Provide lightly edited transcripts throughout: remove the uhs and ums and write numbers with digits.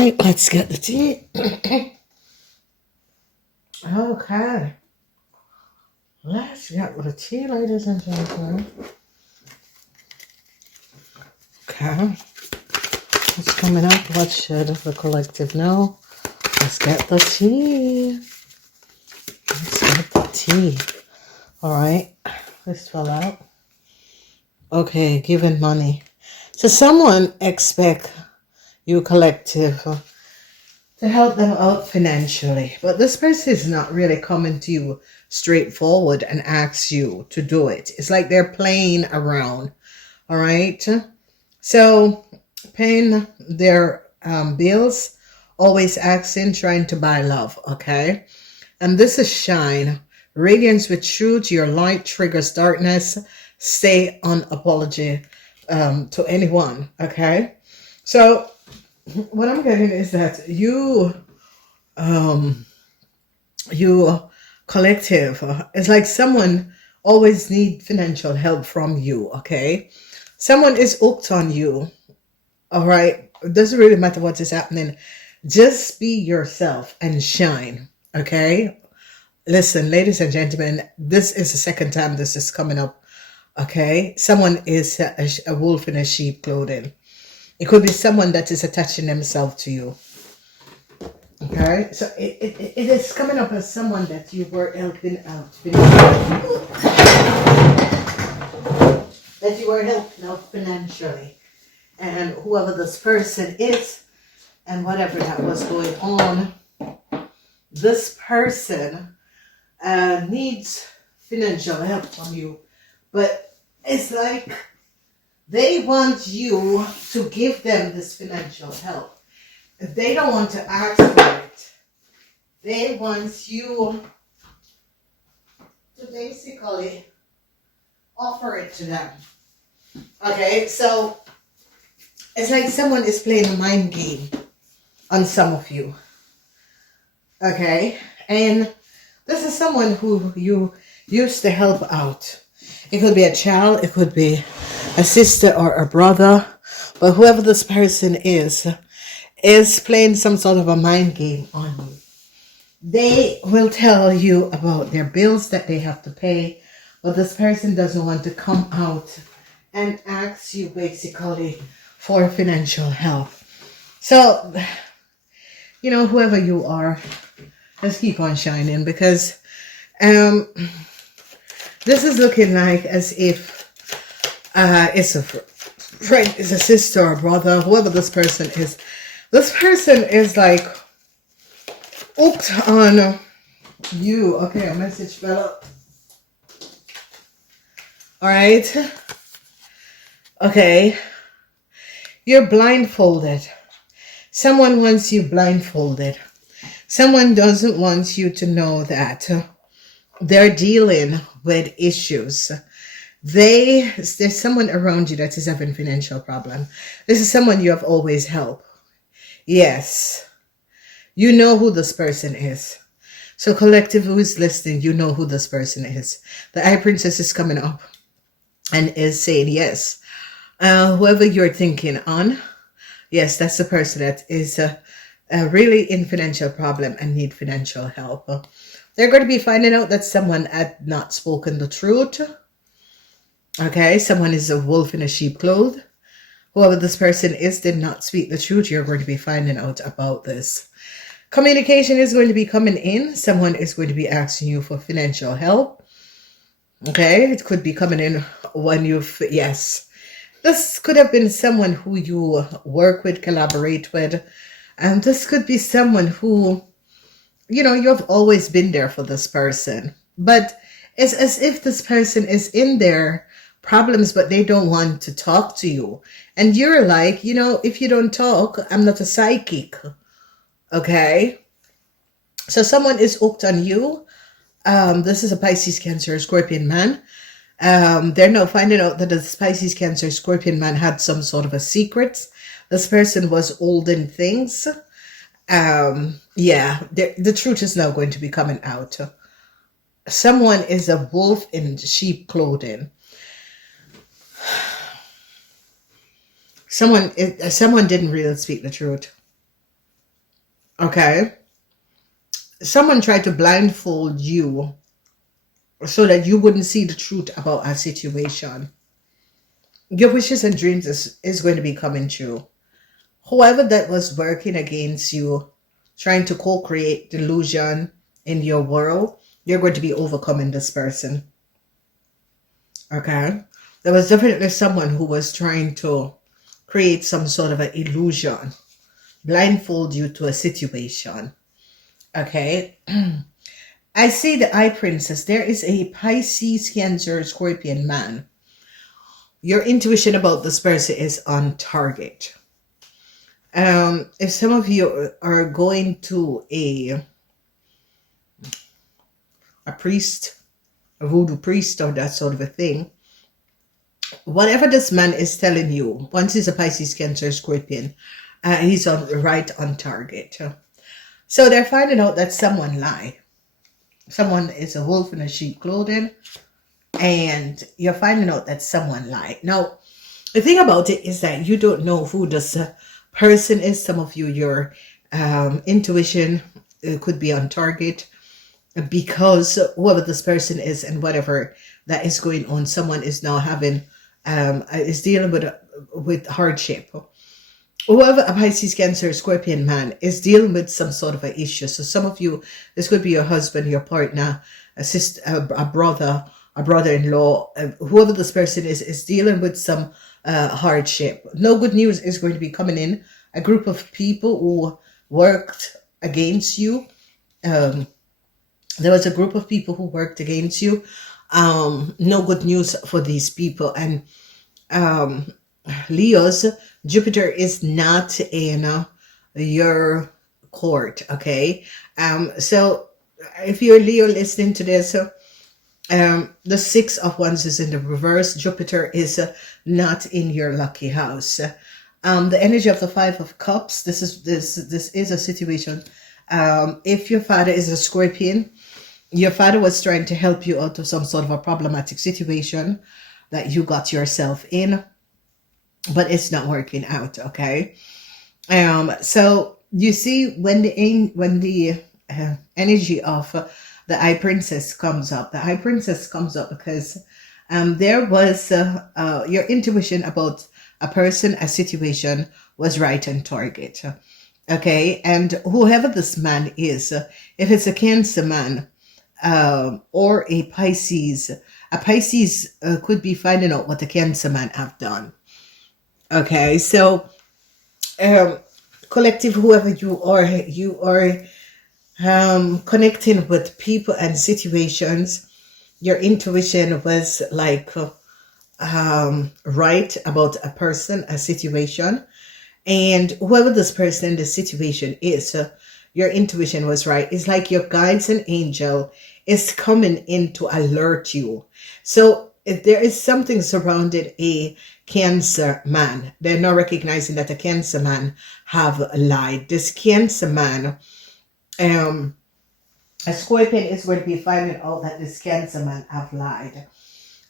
right, let's get the tea. Okay. Let's get the tea, ladies and gentlemen. Okay. What's coming up? What should the collective know? Let's get the tea. Let's get the tea. All right. This fell out. Okay, giving money. So someone expect you collective to help them out financially, but this person is not really coming to you straightforward and asks you to do it. It's like they're playing around. All right. So paying their bills, always asking, trying to buy love. Okay. And this is shine. Radiance with truth. Your light triggers darkness. Stay unapologetic to anyone. Okay. So what I'm getting is that you collective, it's like someone always need financial help from you. Okay. Someone is hooked on you. All right. It doesn't really matter what is happening. Just be yourself and shine. Okay. Listen, ladies and gentlemen, this is the second time this is coming up. Okay. Someone is a wolf in a sheep clothing. It could be someone that is attaching themselves to you. Okay. So it is coming up as someone that you were helping out. That you were helping out financially. And whoever this person is and whatever that was going on, this person needs financial help from you. But it's like they want you to give them this financial help. They don't want to ask for it. They want you to basically offer it to them. Okay, so it's like someone is playing a mind game on some of you. Okay, and this is someone who you used to help out. It could be a child, it could be a sister or a brother, but whoever this person is playing some sort of a mind game on you. They will tell you about their bills that they have to pay, but this person doesn't want to come out and ask you basically for financial help. So, whoever you are, just keep on shining, because this is looking like as if it's a friend, it's a sister or brother, whoever this person is. This person is like hooked on you. Okay, a message fell up. All right. Okay. You're blindfolded. Someone wants you blindfolded. Someone doesn't want you to know that they're dealing with issues. There's someone around you that is having financial problem. This is someone you have always helped. Yes. You know who this person is. So collective who is listening, you know who this person is. The High Princess is coming up and is saying yes. Whoever you're thinking on, yes, that's the person that is really in financial problem and need financial help. They're going to be finding out that someone had not spoken the truth. Okay, someone is a wolf in a sheep cloth. Whoever this person is did not speak the truth. You're going to be finding out about this. Communication is going to be coming in. Someone is going to be asking you for financial help. Okay, it could be coming in when yes. This could have been someone who you work with, collaborate with. And this could be someone who, you have always been there for this person. But it's as if this person is in their problems, but they don't want to talk to you. And you're like, if you don't talk, I'm not a psychic. Okay? So someone is hooked on you. This is a Pisces, Cancer, Scorpion man. They're now finding out that the Pisces, Cancer, Scorpion man had some sort of a secret. This person was holding things. The truth is now going to be coming out. Someone is a wolf in sheep clothing. Someone didn't really speak the truth. Okay? Someone tried to blindfold you so that you wouldn't see the truth about a situation. Your wishes and dreams is going to be coming true. Whoever that was working against you, trying to co-create delusion in your world, you're going to be overcoming this person. Okay? There was definitely someone who was trying to create some sort of an illusion, blindfold you to a situation. Okay? I see the Eye Princess. There is a Pisces, Cancer, Scorpion man. Your intuition about this person is on target. If some of you are going to a priest, a voodoo priest, or that sort of a thing, whatever this man is telling you, once he's a Pisces, Cancer, Scorpion, he's right on target. So they're finding out that someone lied. Someone is a wolf in a sheep clothing, and you're finding out that someone lied. Now, the thing about it is that you don't know who this person is. Some of you, your intuition could be on target, because whoever this person is and whatever that is going on, someone is now having, is dealing with hardship. Whoever a Pisces, Cancer, Scorpion man is dealing with some sort of an issue. So some of you, this could be your husband, your partner, a sister, a brother, a brother-in-law. Whoever this person is dealing with some hardship. No good news is going to be coming in. A group of people who worked against you. There was a group of people who worked against you. No good news for these people. And Leos, Jupiter is not in your court, okay? So if you're Leo listening to this, the Six of Wands is in the reverse. Jupiter is not in your lucky house. The energy of the Five of Cups, this is a situation. If your father is a Scorpion, your father was trying to help you out of some sort of a problematic situation that you got yourself in, but it's not working out, okay? So you see, when the energy of the Eye Princess comes up, the Eye Princess comes up because there was your intuition about a person, a situation was right on target, okay? And whoever this man is, if it's a Cancer man or a Pisces could be finding out what the Cancer man have done. Okay, so collective, whoever you are connecting with people and situations. Your intuition was like right about a person, a situation, and whoever this person in the situation is, your intuition was right. It's like your guides and angel is coming in to alert you. So if there is something surrounding a Cancer man, they're not recognizing that a Cancer man have lied. This Cancer man, a Scorpion is going to be finding out that this Cancer man have lied.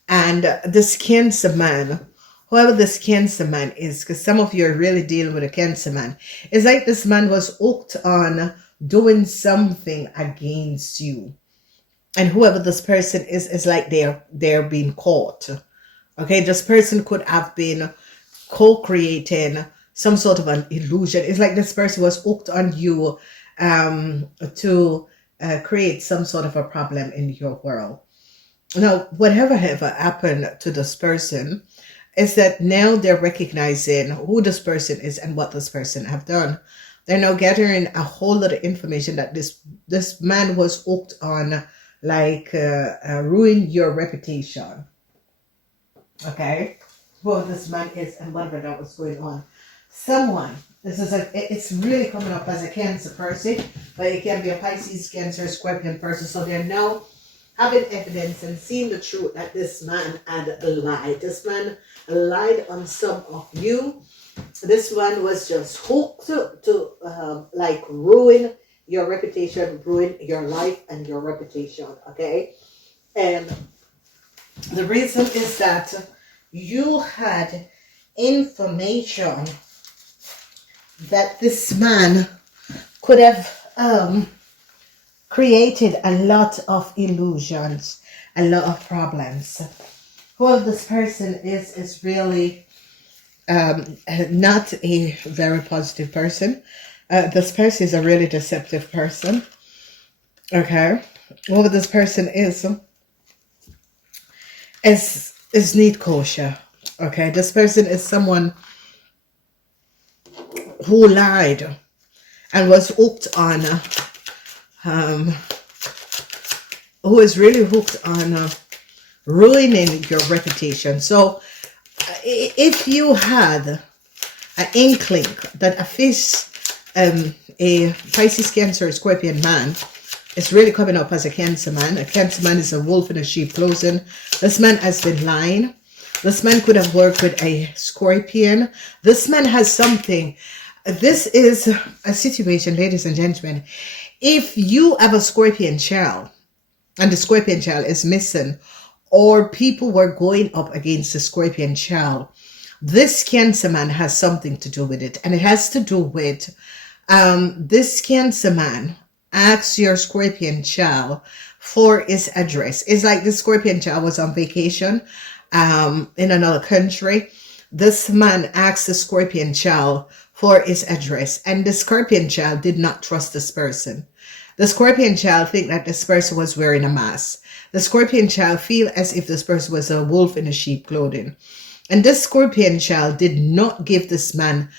And this Cancer man, whoever this Cancer man is, because some of you are really dealing with a Cancer man, it's like this man was hooked on doing something against you. And whoever this person is like they're being caught. Okay, this person could have been co-creating some sort of an illusion. It's like this person was hooked on you to create some sort of a problem in your world. Now, whatever happened to this person is that now they're recognizing who this person is and what this person have done. They're now gathering a whole lot of information that this man was hooked on, like ruin your reputation. Okay, who this man is and whatever that was going on. Someone, this is it's really coming up as a Cancer person, but it can be a Pisces, Cancer, Scorpion person. So they're now having evidence and seeing the truth that this man had lied. This man lied on some of you. This one was just hooked to like ruin your reputation, ruin your life and your reputation, okay? And the reason is that you had information that this man could have created a lot of illusions, a lot of problems. Whoever this person is really not a very positive person. This person is a really deceptive person. Okay, whoever this person is neat kosher. Okay, this person is someone who lied and was hooked on, who is really hooked on ruining your reputation. So if you had an inkling that a Pisces, Cancer, Scorpion man is really coming up as a Cancer man. A Cancer man is a wolf in a sheep clothing. This man has been lying. This man could have worked with a Scorpion. This man has something. This is a situation, ladies and gentlemen. If you have a Scorpion child and the Scorpion child is missing, or people were going up against the Scorpion child, this Cancer man has something to do with it. And it has to do with this Cancer man asks your Scorpion child for his address. It's like the Scorpion child was on vacation in another country. This man asked the Scorpion child for his address, and the Scorpion child did not trust this person. The Scorpion child think that this person was wearing a mask. The Scorpion child feel as if this person was a wolf in a sheep clothing. And this Scorpion child did not give this man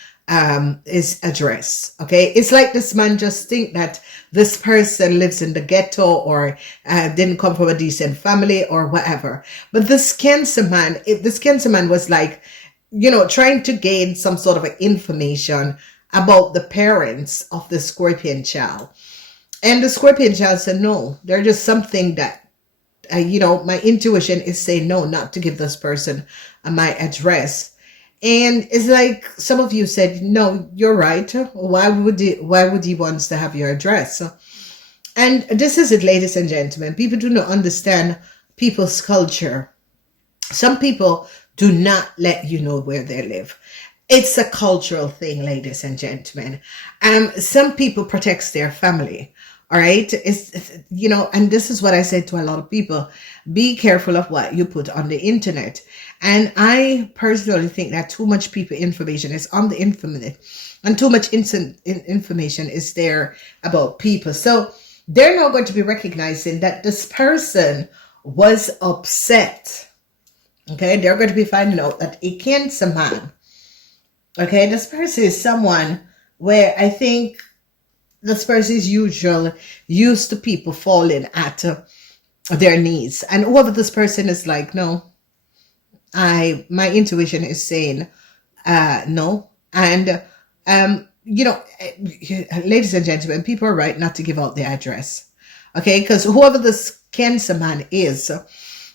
his address. Okay, it's like this man just think that this person lives in the ghetto or didn't come from a decent family or whatever. But this Cancer man, if this Cancer man was like, you know, trying to gain some sort of information about the parents of the Scorpion child, and the Scorpion child said no, there's just something that you know, my intuition is saying no, not to give this person my address. And it's like some of you said, no, you're right. Why would he wants to have your address? And this is it, ladies and gentlemen. People do not understand people's culture. Some people do not let you know where they live. It's a cultural thing, ladies and gentlemen. Some people protect their family. All right. It's, you know, and this is what I said to a lot of people. Be careful of what you put on the internet. And I personally think that too much information is on the internet, and too much information is there about people. So they're not going to be recognizing that this person was upset. Okay. They're going to be finding out that a Cancer man. Okay. This person is someone where I think this person is usually used to people falling at their knees. And whoever this person is like, no, my intuition is saying no. And you know, ladies and gentlemen, people are right not to give out their address. Okay, because whoever this Cancer man is,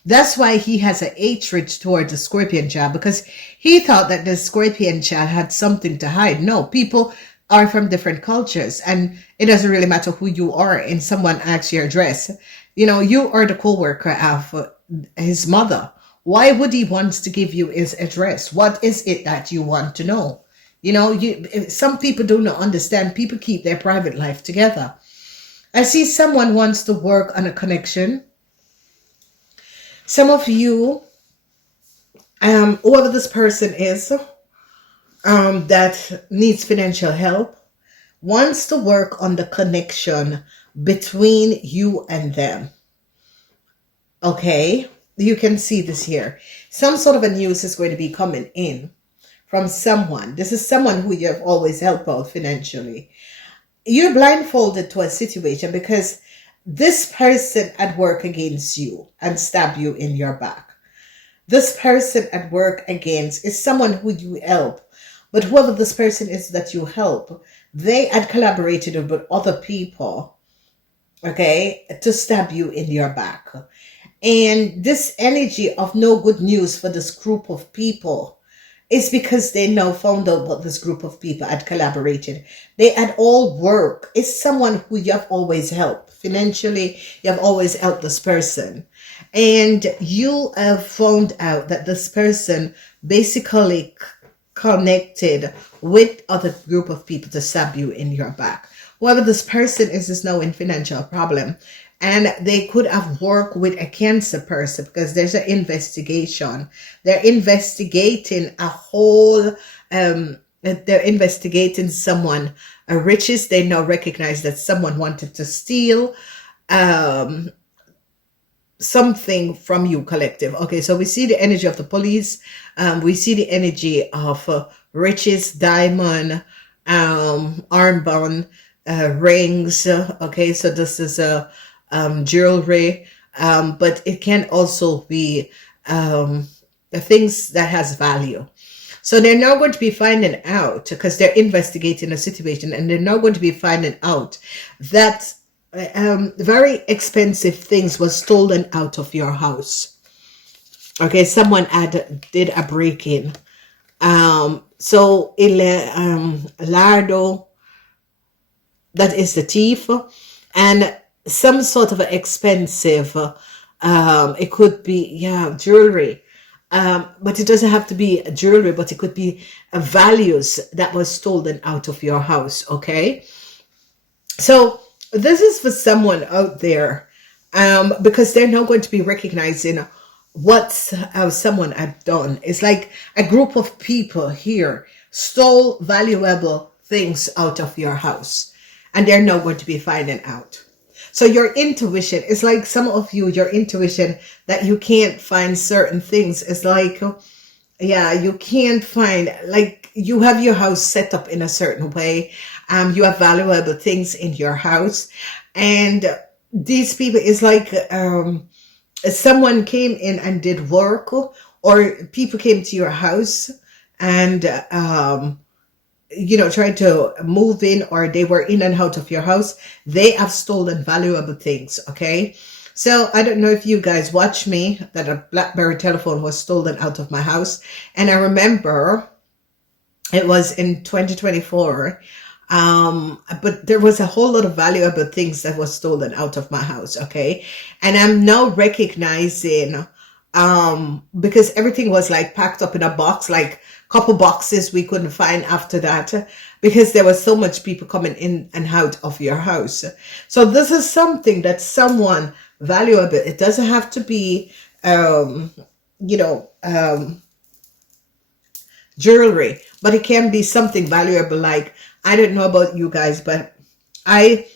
that's why he has a hatred towards the Scorpion child, because he thought that the Scorpion child had something to hide. No, people are from different cultures, and it doesn't really matter who you are. And someone asks your address, you know, you are the co-worker of his mother. Why would he want to give you his address? What is it that you want to know? You know, some people do not understand. People keep their private life together. I see someone wants to work on a connection. Some of you, whoever this person is, that needs financial help, wants to work on the connection between you and them. Okay, you can see this here. Some sort of a news is going to be coming in from someone. This is someone who you have always helped out financially. You're blindfolded to a situation because this person at work against you and stab you in your back. This person at work against is someone who you help. But whoever this person is that you help, they had collaborated with other people, okay, to stab you in your back. And this energy of no good news for this group of people is because they now found out what this group of people had collaborated. They had all work. It's someone who you have always helped. Financially, you have always helped this person. And you have found out that this person basically connected with other group of people to stab you in your back. whoever this person is now in financial problem. And they could have worked with a cancer person because there's an investigation. They're investigating a whole, they're investigating someone, riches. They now recognize that someone wanted to steal something from you, collective. Okay, so we see the energy of the police. We see the energy of riches, diamond, armband, rings. Okay, so this is a jewelry, but it can also be things that has value. So they're now going to be finding out, because they're investigating a situation, and they're now going to be finding out that very expensive things was stolen out of your house. Okay, someone did a break-in. So Lardo, that is the thief, and some sort of expensive, it could be, jewelry. But it doesn't have to be jewelry, but it could be values that was stolen out of your house. Okay, so this is for someone out there, because they're now going to be recognizing what someone had done. It's like a group of people here stole valuable things out of your house, and they're now going to be finding out. So your intuition is like, some of you, your intuition that you can't find certain things. It's like, you can't find, like, you have your house set up in a certain way. You have valuable things in your house. And these people, is like, someone came in and did work, or people came to your house and, tried to move in, or they were in and out of your house. They have stolen valuable things. Okay. So I don't know if you guys watch me, that a BlackBerry telephone was stolen out of my house. And I remember it was in 2024. But there was a whole lot of valuable things that was stolen out of my house. Okay. And I'm now recognizing, because everything was like packed up in a box, like couple boxes we couldn't find after that, because there was so much people coming in and out of your house. So this is something that someone valuable. It doesn't have to be, jewelry, but it can be something valuable. Like, I don't know about you guys, but I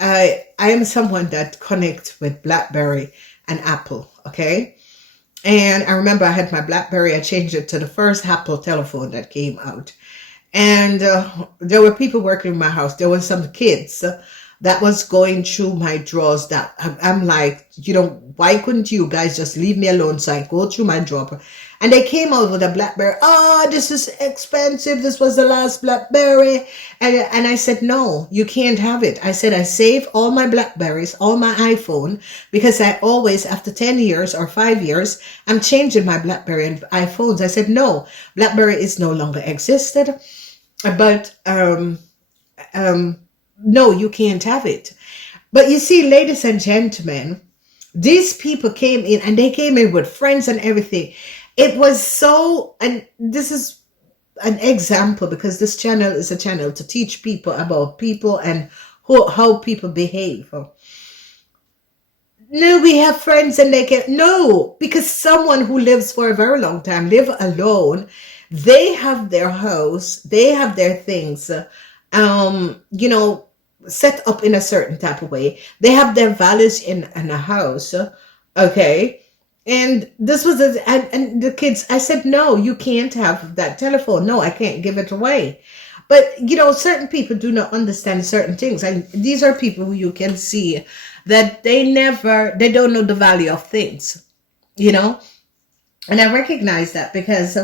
am someone that connects with BlackBerry and Apple. Okay. And I remember I had my BlackBerry. I changed it to the first Apple telephone that came out. And there were people working in my house. There were some kids that was going through my drawers, that I'm like, why couldn't you guys just leave me alone so I go through my drawer? And they came out with a BlackBerry. Oh, this is expensive. This was the last BlackBerry. And I said, no, you can't have it. I said, I save all my BlackBerries, all my iPhone, because I always, after 10 years or 5 years, I'm changing my BlackBerry and iPhones. I said, no, BlackBerry is no longer existed. But, no, you can't have it. But you see, ladies and gentlemen, these people came in, and they came in with friends and everything. It was so, and this is an example, because this channel is a channel to teach people about people and how people behave. No, we have friends and they can, no, because someone who lives for a very long time, live alone, they have their house, they have their things, set up in a certain type of way. They have their values in a house. Okay. And this was, and the kids, I said, no, you can't have that telephone. No, I can't give it away. But, certain people do not understand certain things. And these are people who you can see that they don't know the value of things, And I recognize that, because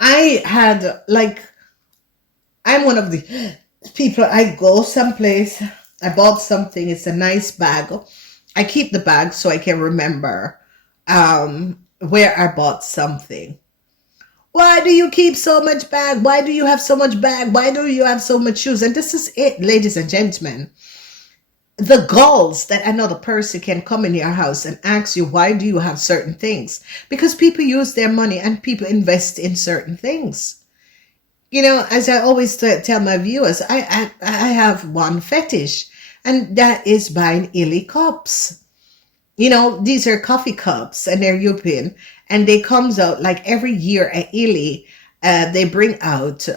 I had, I'm one of the people, I go someplace, I bought something, it's a nice bag. I keep the bag so I can remember where I bought something. Why do you keep so much bag? Why do you have so much bag? Why do you have so much shoes? And this is it, ladies and gentlemen. The goals that another person can come in your house and ask you, why do you have certain things? Because people use their money and people invest in certain things. As I always tell my viewers, I have one fetish, and that is buying illy cups. These are coffee cups, and they're European, and they comes out like every year at illy. They bring out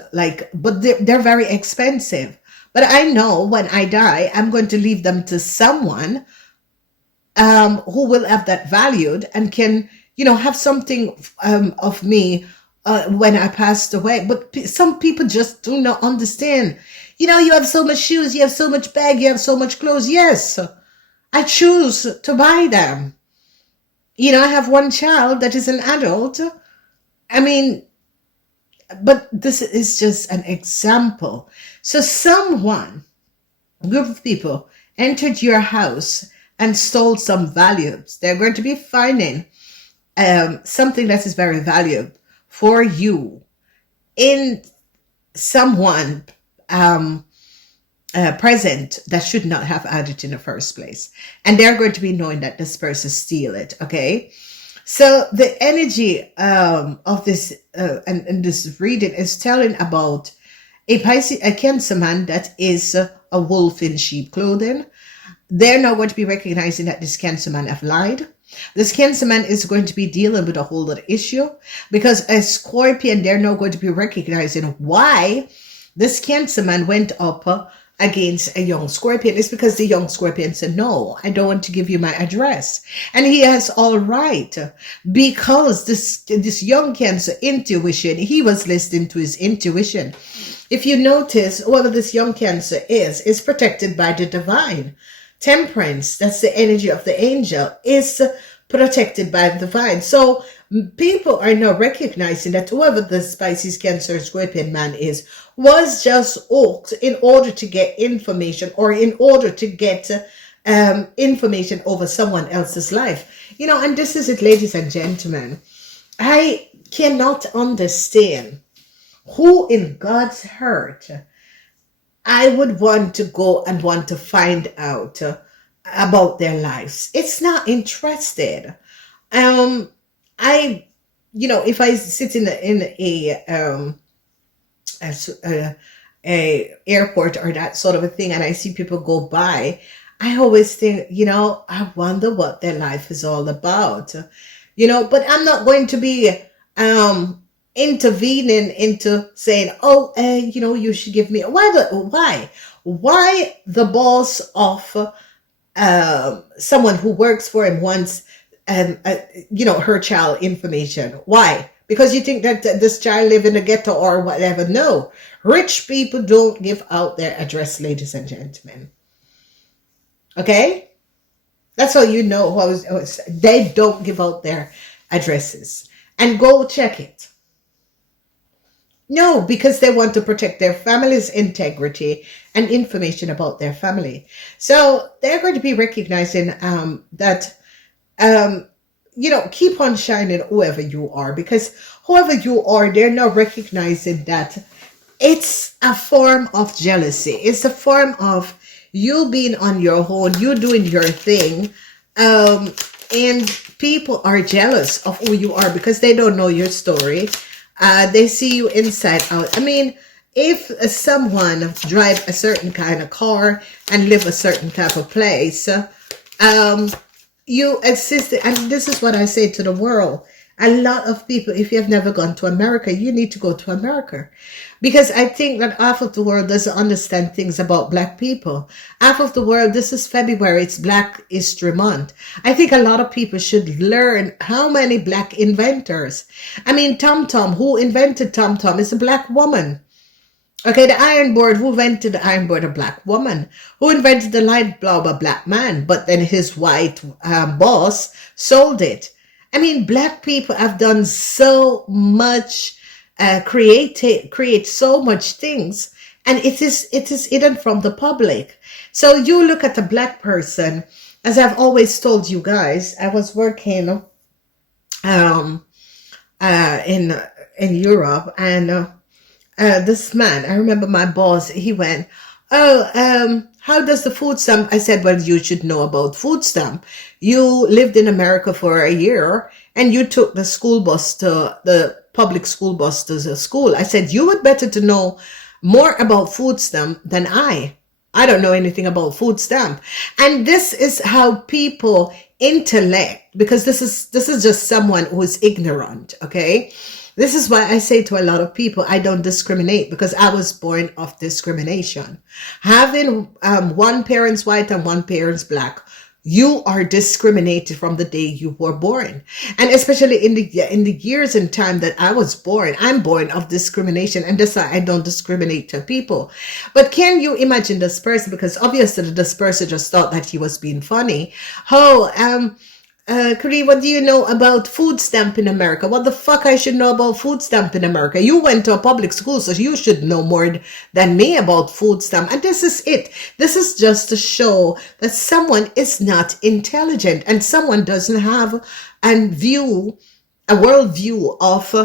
but they're very expensive. But I know when I die, I'm going to leave them to someone who will have that valued and can, have something of me when I passed away. But some people just do not understand. You have so much shoes, you have so much bag, you have so much clothes. Yes, I choose to buy them. I have one child that is an adult. I mean, but this is just an example. So group of people entered your house and stole some valuables. They're going to be finding something that is very valuable for you in someone present that should not have had it in the first place. And they're going to be knowing that this person steal it, okay? So the energy of this and this reading is telling about a Cancer man that is a wolf in sheep clothing. They're now going to be recognizing that this Cancer man have lied. This Cancer man is going to be dealing with a whole other issue, because as Scorpion, they're now going to be recognizing why this Cancer man went up against a young Scorpion. It's because the young Scorpion said, no, I don't want to give you my address. And he has all right, because this young Cancer intuition, he was listening to his intuition. If you notice, whoever this young Cancer is protected by the divine. Temperance, that's the energy of the angel, is protected by the divine. So people are now recognizing that whoever the Pisces, Cancer, Scorpion man is was just hooked in order to get information, or in order to get information over someone else's life. And this is it, ladies and gentlemen. I cannot understand who in God's heart I would want to go and want to find out about their lives. It's not interested. If I sit in a airport or that sort of a thing, and I see people go by, I always think, I wonder what their life is all about. But I'm not going to be intervening into saying, you should give me why the boss of someone who works for him wants her child information. Why? Because you think that this child live in a ghetto or whatever. No, rich people don't give out their address, ladies and gentlemen. Okay, that's how you know they don't give out their addresses. And go check it. No, because they want to protect their family's integrity and information about their family. So they're going to be recognizing that, keep on shining whoever you are, because whoever you are, they're now recognizing that it's a form of jealousy. It's a form of you being on your own, you doing your thing, and people are jealous of who you are because they don't know your story. They see you inside out. I mean, if someone drive a certain kind of car and live a certain type of place, you exist. And this is what I say to the world. A lot of people, if you have never gone to America, you need to go to America. Because I think that half of the world doesn't understand things about Black people. Half of the world, this is February, it's Black History Month. I think a lot of people should learn how many Black inventors. I mean, TomTom, who invented TomTom is a Black woman. Okay, the iron board, who invented the iron board? A Black woman. Who invented the light bulb? A Black man. But then his white boss sold it. I mean, Black people have done so much, create so much things, and it is hidden from the public. So you look at a Black person, as I've always told you guys. I was working in Europe, and this man, I remember my boss, he went, how does the food stamp? I said, well, you should know about food stamp. You lived in America for a year and you took the school bus to the public school bus to the school. I said, you would better to know more about food stamp than I. I don't know anything about food stamp. And this is how people intellect, because this is just someone who is ignorant, okay? This is why I say to a lot of people, I don't discriminate, because I was born of discrimination. Having one parent's white and one parent's black, you are discriminated from the day you were born. And especially in the years and time that I was born, I'm born of discrimination. And that's why I don't discriminate to people. But can you imagine this person? Because obviously this person just thought that he was being funny. Kareem, what do you know about food stamp in America? What the fuck I should know about food stamp in America? You went to a public school, so you should know more than me about food stamp. And this is it. This is just to show that someone is not intelligent and someone doesn't have a worldview of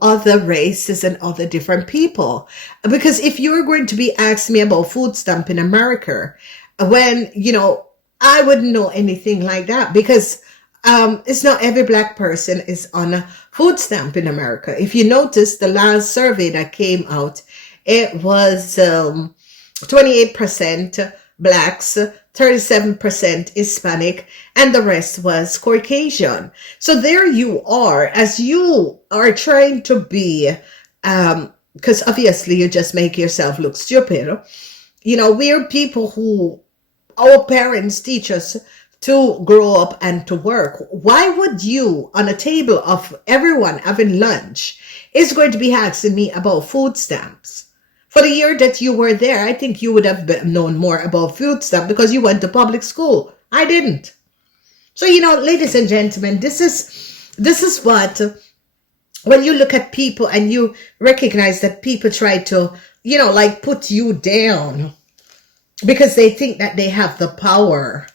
other races and other different people. Because if you're going to be asking me about food stamp in America, when, you know, I wouldn't know anything like that, because it's not every black person is on a food stamp in America. If you notice the last survey that came out, it was 28% blacks, 37% Hispanic, and the rest was Caucasian. So there you are, as you are trying to be, because obviously you just make yourself look stupid. You know, we're people who, our parents teach us to grow up and to work. Why would you, on a table of everyone having lunch, is going to be asking me about food stamps? For the year that you were there, I think you would have known more about food stamp because you went to public school. I didn't. So, you know, ladies and gentlemen, this is what, when you look at people and you recognize that people try to, you know, like put you down, because they think that they have the power,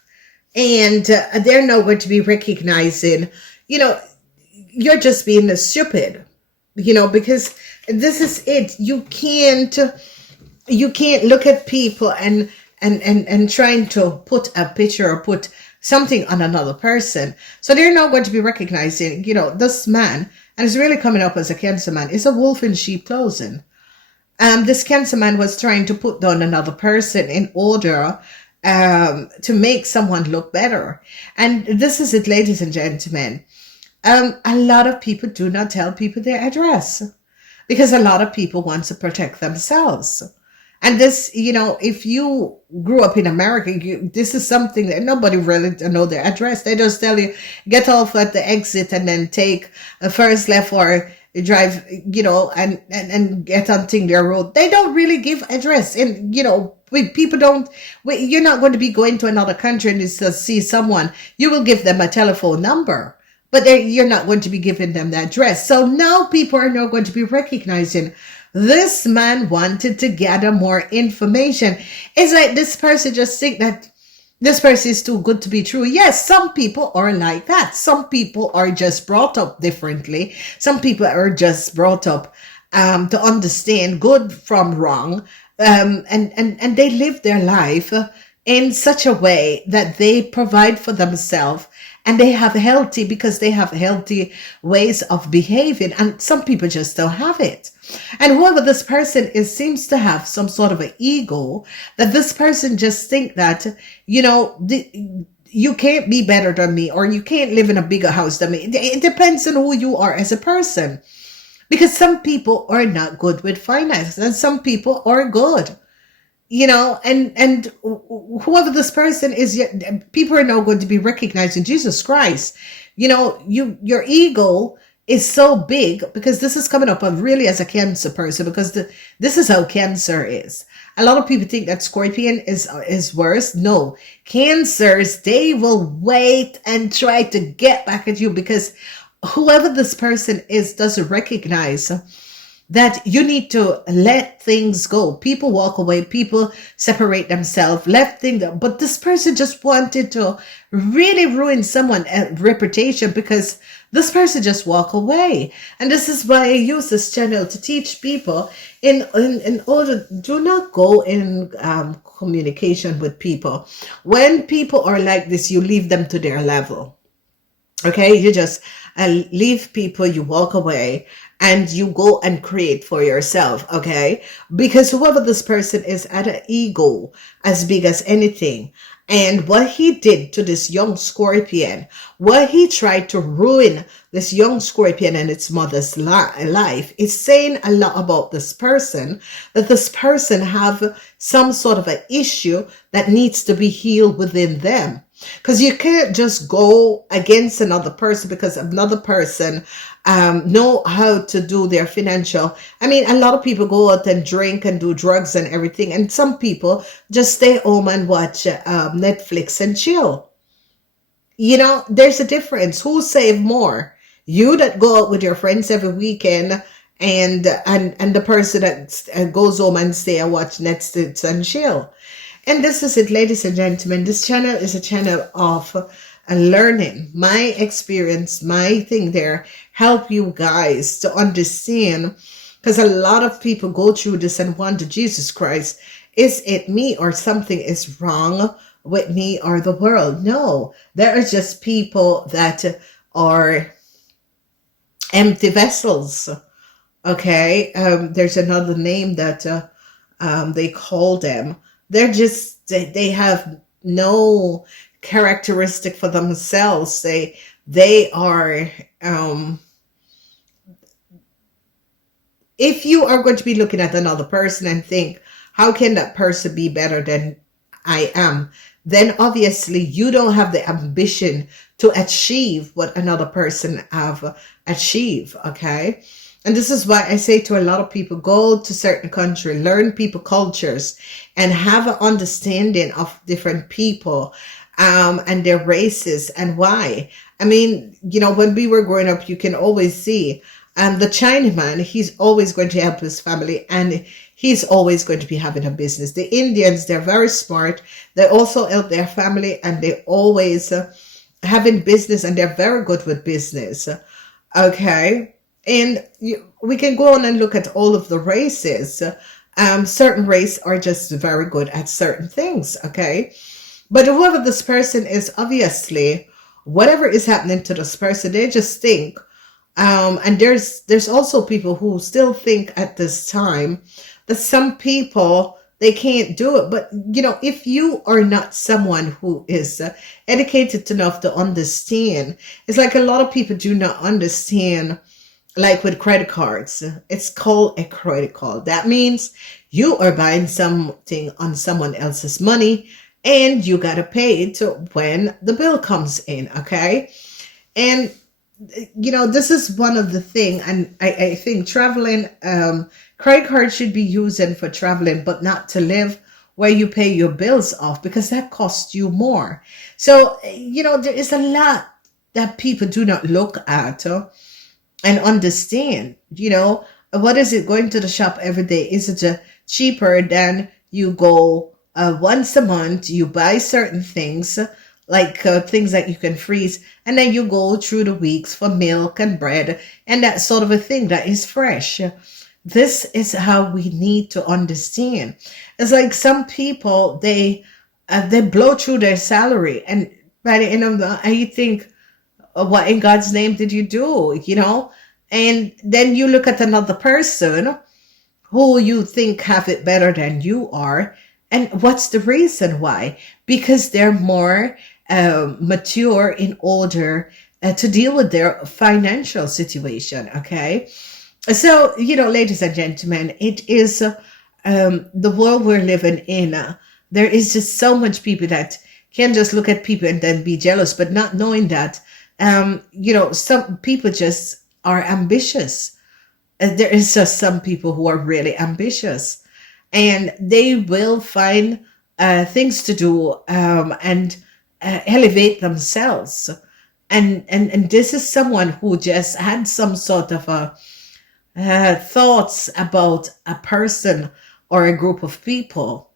and they're not going to be recognizing, you know, you're just being stupid, you know, because this is it. You can't look at people and trying to put a picture or put something on another person. So they're not going to be recognizing, you know, this man, and it's really coming up as a Cancer man, is a wolf in sheep clothing. This Cancer man was trying to put down another person in order to make someone look better. And this is it, ladies and gentlemen. A lot of people do not tell people their address because a lot of people want to protect themselves. And this, you know, if you grew up in America, this is something that nobody really know their address. They just tell you, get off at the exit and then take a first left or drive, you know, and get on Tingler Road. They don't really give address. And, you know, you're not going to be going to another country and to see someone. You will give them a telephone number, but you're not going to be giving them the address. So now people are not going to be recognizing this man wanted to gather more information. It's like this person just think that this person is too good to be true. Yes, some people are like that. Some people are just brought up differently. Some people are just brought up to understand good from wrong. And they live their life in such a way that they provide for themselves, and they have healthy ways of behaving. And some people just don't have it. And whoever this person is seems to have some sort of an ego, that this person just think that, you know, you can't be better than me, or you can't live in a bigger house than me. It depends on who you are as a person, because some people are not good with finance and some people are good, you know, and whoever this person is, people are now going to be recognizing Jesus Christ. You know, your ego is so big, because this is coming up really as a Cancer person, because this is how Cancer is. A lot of people think that Scorpion is worse. No, Cancers, they will wait and try to get back at you, because whoever this person is doesn't recognize that you need to let things go. People walk away, people separate themselves, but this person just wanted to really ruin someone's reputation, because this person just walk away. And this is why I use this channel to teach people in order, do not go in communication with people. When people are like this, you leave them to their level. Okay, you just leave people, you walk away, and you go and create for yourself. Okay, because whoever this person is had an ego as big as anything. And what he did to this young scorpion, what he tried to ruin this young scorpion and its mother's life, is saying a lot about this person, that this person have some sort of an issue that needs to be healed within them. Because you can't just go against another person because another person know how to do their financial. I mean, a lot of people go out and drink and do drugs and everything, and some people just stay home and watch Netflix and chill. You know, there's a difference. Who save more? You that go out with your friends every weekend, and the person that goes home and stay and watch Netflix and chill. And this is it, ladies and gentlemen. This channel is a channel of learning. My experience, my thing there, help you guys to understand. Because a lot of people go through this and wonder, Jesus Christ, is it me or something is wrong with me or the world? No, there are just people that are empty vessels. Okay, there's another name that they call them. They're just, they have no characteristic for themselves. They are, if you are going to be looking at another person and think, how can that person be better than I am? Then obviously you don't have the ambition to achieve what another person have achieved. Okay. And this is why I say to a lot of people, go to certain country, learn people cultures, and have an understanding of different people and their races and why. I mean, you know, when we were growing up, you can always see the Chinaman, he's always going to help his family, and he's always going to be having a business. The Indians, they're very smart. They also help their family, and they always having business, and they're very good with business. Okay. And we can go on and look at all of the races. Certain races are just very good at certain things, okay? But whoever this person is, obviously, whatever is happening to this person, they just think, and there's also people who still think at this time that some people, they can't do it. But, you know, if you are not someone who is educated enough to understand, it's like a lot of people do not understand. Like with credit cards, it's called a credit card. That means you are buying something on someone else's money, and you got to pay it when the bill comes in, okay? And, you know, this is one of the things, and I think traveling, credit cards should be used for traveling, but not to live where you pay your bills off, because that costs you more. So, you know, there is a lot that people do not look at and understand. You know, what is it going to the shop every day? Is it cheaper than you go once a month, you buy certain things, like things that you can freeze, and then you go through the weeks for milk and bread and that sort of a thing that is fresh. This is how we need to understand. It's like some people, they blow through their salary, and by the end of the, I think, what in God's name did you do? You know, and then you look at another person who you think have it better than you are, and what's the reason why? Because they're more mature in order to deal with their financial situation. Okay, so, you know, ladies and gentlemen, it is the world we're living in. There is just so much people that can just look at people and then be jealous, but not knowing that you know, some people just are ambitious. There is just some people who are really ambitious, and they will find things to do and elevate themselves. And this is someone who just had some sort of thoughts about a person or a group of people,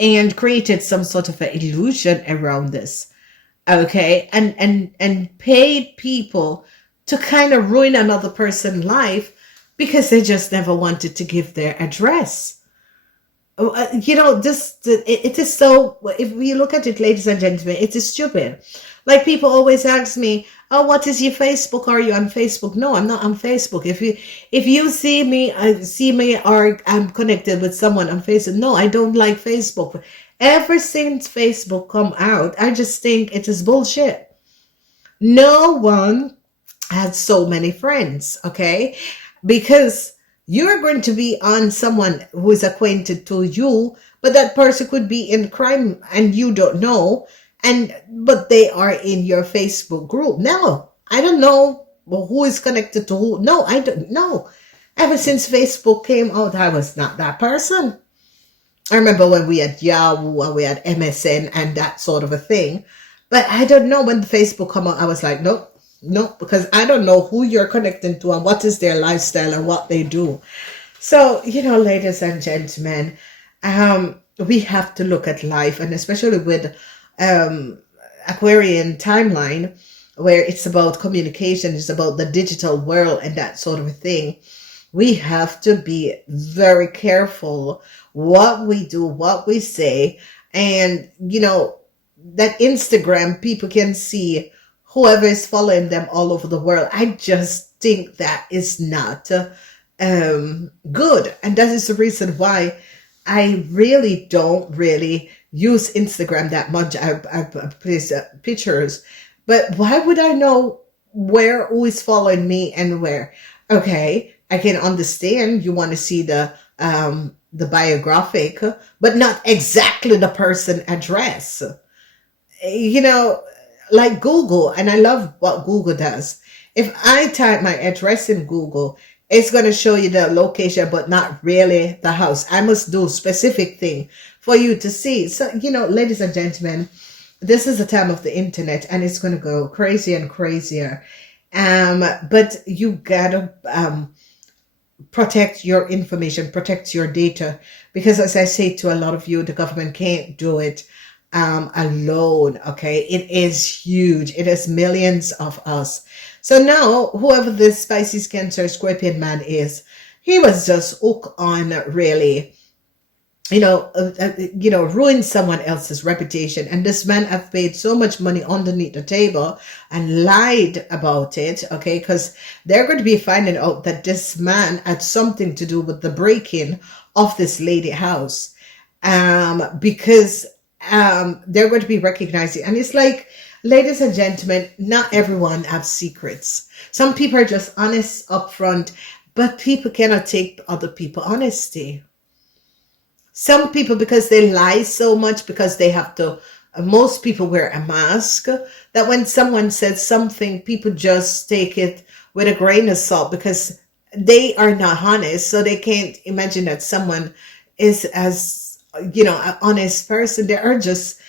and created some sort of an illusion around this. Okay, and paid people to kind of ruin another person's life because they just never wanted to give their address. You know, it is so, if we look at it, ladies and gentlemen, it is stupid. Like, people always ask me, oh, what is your Facebook? Are you on Facebook? No, I'm not on Facebook. If you see me or I'm connected with someone on Facebook, no, I don't like Facebook. Ever since Facebook come out, I just think it is bullshit. No one has so many friends, okay? Because you're going to be on someone who is acquainted to you, but that person could be in crime and you don't know, but they are in your Facebook group. No, I don't know who is connected to who. No, I don't know. Ever since Facebook came out, I was not that person. I remember when we had Yahoo and we had MSN and that sort of a thing. But I don't know, when the Facebook come out, I was like, nope, nope, because I don't know who you're connecting to and what is their lifestyle and what they do. So, ladies and gentlemen, we have to look at life, and especially with Aquarian timeline, where it's about communication, it's about the digital world and that sort of a thing. We have to be very careful what we do, what we say. And, that Instagram, people can see whoever is following them all over the world. I just think that is not good. And that is the reason why I really don't use Instagram that much. I place pictures. But why would I know who is following me and where? Okay, I can understand you want to see the biographic, but not exactly the person address. Like Google, and I love what Google does. If I type my address in Google, it's going to show you the location, but not really the house. I must do a specific thing for you to see. So, ladies and gentlemen, this is the time of the internet, and it's going to go crazier and crazier. But you gotta protect your information, protect your data, because as I say to a lot of you, the government can't do it alone. Okay, it is huge. It is millions of us. So now, whoever this Pisces, Cancer, Scorpion man is, he was just hooked on really, ruin someone else's reputation. And this man have paid so much money underneath the table and lied about it, okay? Because they're going to be finding out that this man had something to do with the break-in of this lady house. Because they're going to be recognizing. And it's like, ladies and gentlemen, not everyone has secrets. Some people are just honest upfront, but people cannot take other people's honesty. Some people, because they lie so much, because they have to, most people wear a mask, that when someone says something, people just take it with a grain of salt because they are not honest. So they can't imagine that someone is as, an honest person. There are just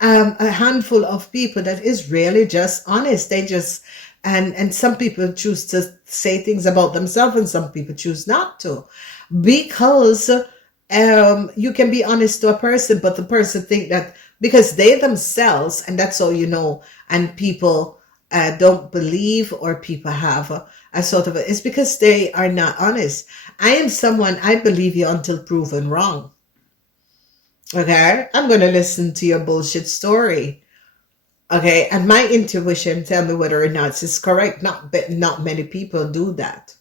a handful of people that is really just honest. They just, and some people choose to say things about themselves and some people choose not to, because you can be honest to a person, but the person think that because they themselves, and that's all and people don't believe, or people have a sort of it's because they are not honest. I am someone, I believe you until proven wrong. Okay, I'm going to listen to your bullshit story. Okay, and my intuition tell me whether or not it's correct. Not many people do that.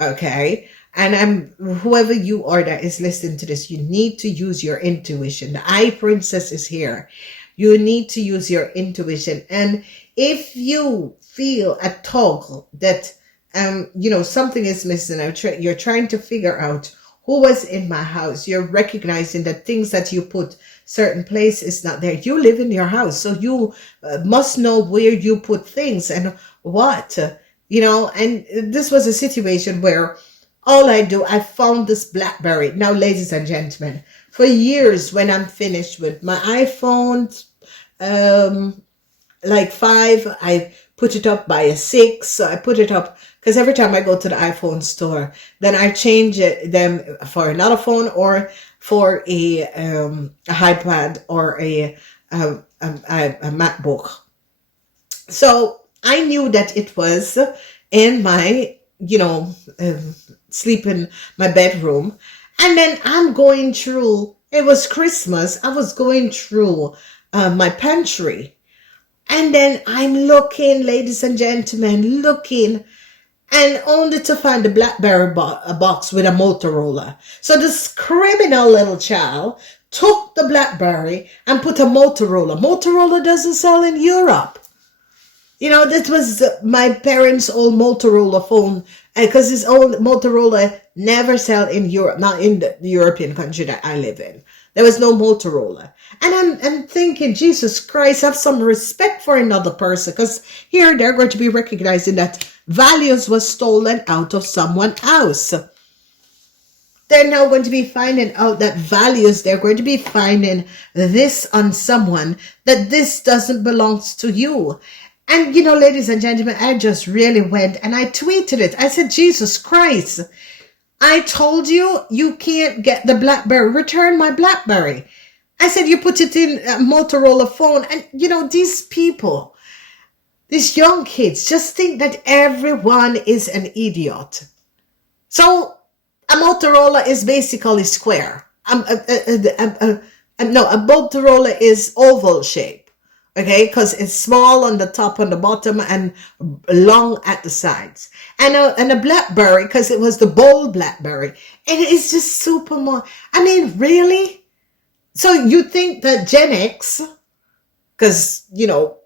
Okay, and whoever you are that is listening to this, you need to use your intuition. The Eye Princess is here. You need to use your intuition, and if you feel a tug that something is missing, you're trying to figure out who was in my house. You're recognizing that things that you put certain place is not there. You live in your house, so you must know where you put things and what, and this was a situation where I found this BlackBerry. Now, ladies and gentlemen, for years when I'm finished with my iPhone, like 5, I put it up by a 6. So I put it up because every time I go to the iPhone store, then I change them for another phone or for a iPad or a MacBook. So I knew that it was in my, sleep in my bedroom. And then I'm going through, it was Christmas, I was going through my pantry. And then I'm looking, ladies and gentlemen, looking, and only to find a BlackBerry box with a Motorola. So this criminal little child took the BlackBerry and put a Motorola. Motorola doesn't sell in Europe. You know, this was my parents' old Motorola phone, because his old Motorola never sell in Europe, not in the European country that I live in. There was no Motorola. And I'm thinking, Jesus Christ, have some respect for another person, because here they're going to be recognizing that values was stolen out of someone else. They're now going to be finding out that values, they're going to be finding this on someone, that this doesn't belong to you. And, you know, ladies and gentlemen, I just really went and I tweeted it. I said, Jesus Christ, I told you, you can't get the BlackBerry. Return my BlackBerry. I said, you put it in a Motorola phone. And, you know, these people, these young kids just think that everyone is an idiot. So a Motorola is basically square. No, a Motorola is oval shape. Okay, because it's small on the top, on the bottom, and long at the sides. And a BlackBerry, because it was the bold BlackBerry. And it's just super more. I mean, really? So you think that Gen X, because, you know,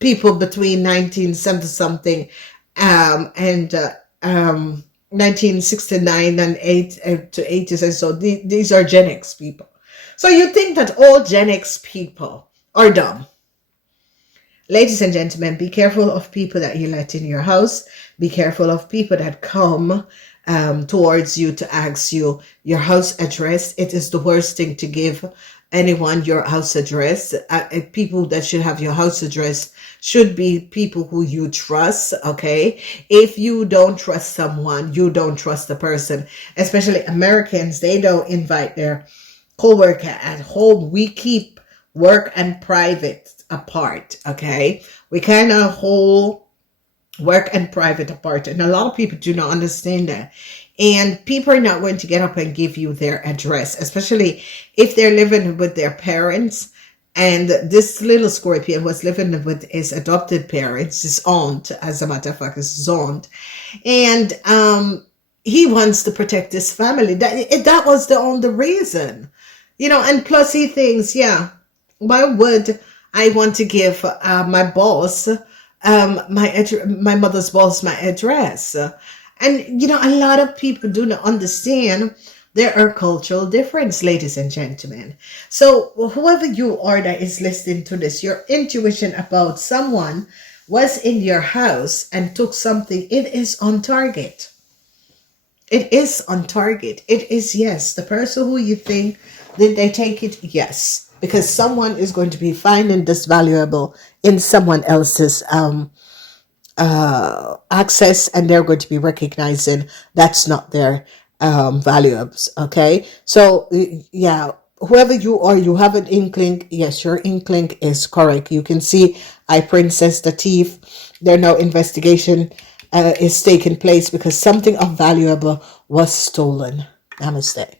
people between 1970-something and 1969 and 8 to 80s, and so these are Gen X people. So you think that all Gen X people are dumb. Ladies and gentlemen, be careful of people that you let in your house. Be careful of people that come towards you to ask you your house address. It is the worst thing to give anyone your house address. People that should have your house address should be people who you trust, okay? If you don't trust someone, you don't trust the person. Especially Americans, they don't invite their co-worker at home. We keep work and private apart, okay? We kind of hold work and private apart, and a lot of people do not understand that. And people are not going to get up and give you their address, especially if they're living with their parents. And this little Scorpion was living with his adopted parents, his aunt, as a matter of fact, his aunt. And he wants to protect his family. That was the only reason, you know. And plus he thinks, yeah, why would I want to give my boss, my mother's boss, my address? And, you know, a lot of people do not understand there are cultural difference, ladies and gentlemen. So whoever you are that is listening to this, your intuition about someone was in your house and took something, it is on target. It is on target. It is, yes. The person who you think, did they take it? Yes. Because someone is going to be finding this valuable in someone else's access, and they're going to be recognizing that's not their valuables, okay? So, yeah, whoever you are, you have an inkling. Yes, your inkling is correct. You can see I Princess the Thief. There no investigation is taking place because something of valuable was stolen. Namaste.